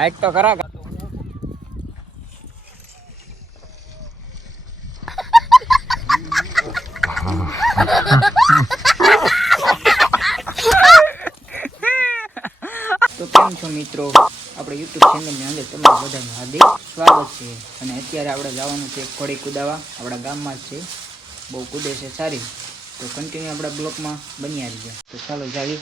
Height તો કરા તો કેમ છો મિત્રો, આપણે યુટ્યુબ ચેનલની અંદર તમારું બધાનું હાર્દિક સ્વાગત છે. અને અત્યારે આપણે જવાનું છે ઘોડી કુદાવા, આપણા ગામમાં જ છે. બહુ કૂદે છે સારી, તો કન્ટિન્યુ આપણા બ્લોકમાં બની આવી ગયા. તો ચાલો જાવી.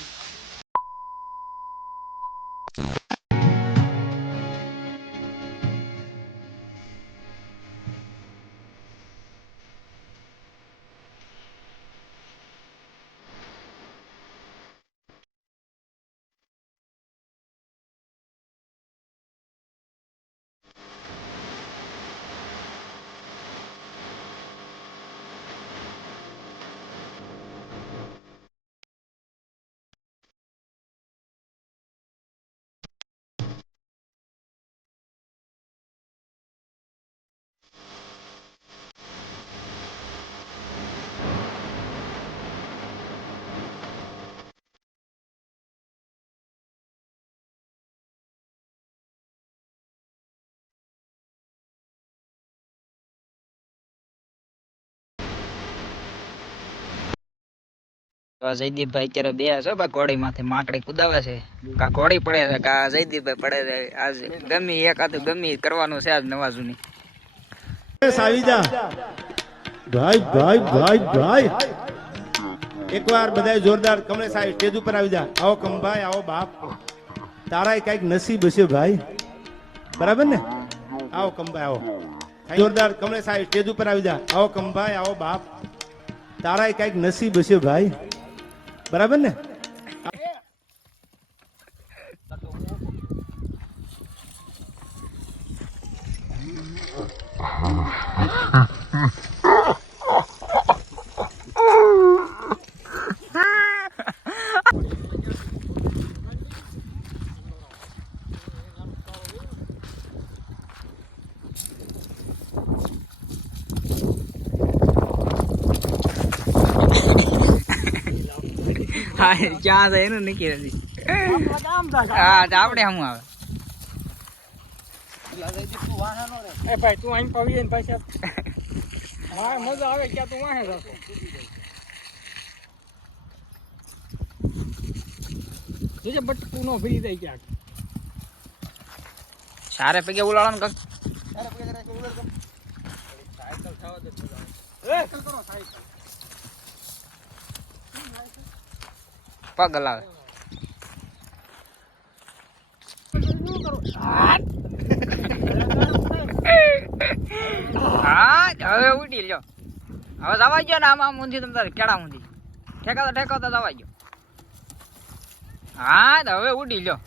જયદીપભાઈ અત્યારે બે છે ઘોડી માંથી માકડી કુદાવે છે. કા ઘોડી પડે છે કા જયદીપભાઈ પડે છે. આજ ગમી એકાદું ગમી કરવાનું છે આજ નવા જૂની. ભાઈ ભાઈ ભાઈ ભાઈ એકવાર બધાય જોરદાર કમલેશ સાહેબ સ્ટેજ ઉપર આવી જા. આવો કમભાઈ, આવો બાપ, તારાય કઈક નસીબ હશે ભાઈ, બરાબર ને? આવો કમભાઈ, આવો જોરદાર કમલેશ સાહેબ સ્ટેજ ઉપર આવી જા. આવો કમભાઈ, આવો બાપ, તારાય કઈક નસીબ હશે ભાઈ, બરાબર ને? હા ક્યાં છે એનું નક્કી નથી. હા આપણે શું આવે ભાઈ તું આમ પવી ને પાછા હા મજા આવે ક્યાં તું વાહે જતો જોજે બટકું નો ફરી જાય ક્યાંક સારે પગે ઉલાળો ને પગ લાવે. હા હવે ઉડી લ્યો, હવે જવા ગયો ને આમ ઊંધી તમે તારે કેળા ઊંધી ઠેકાતા જવા ગયો. હા હવે ઉડી લ્યો.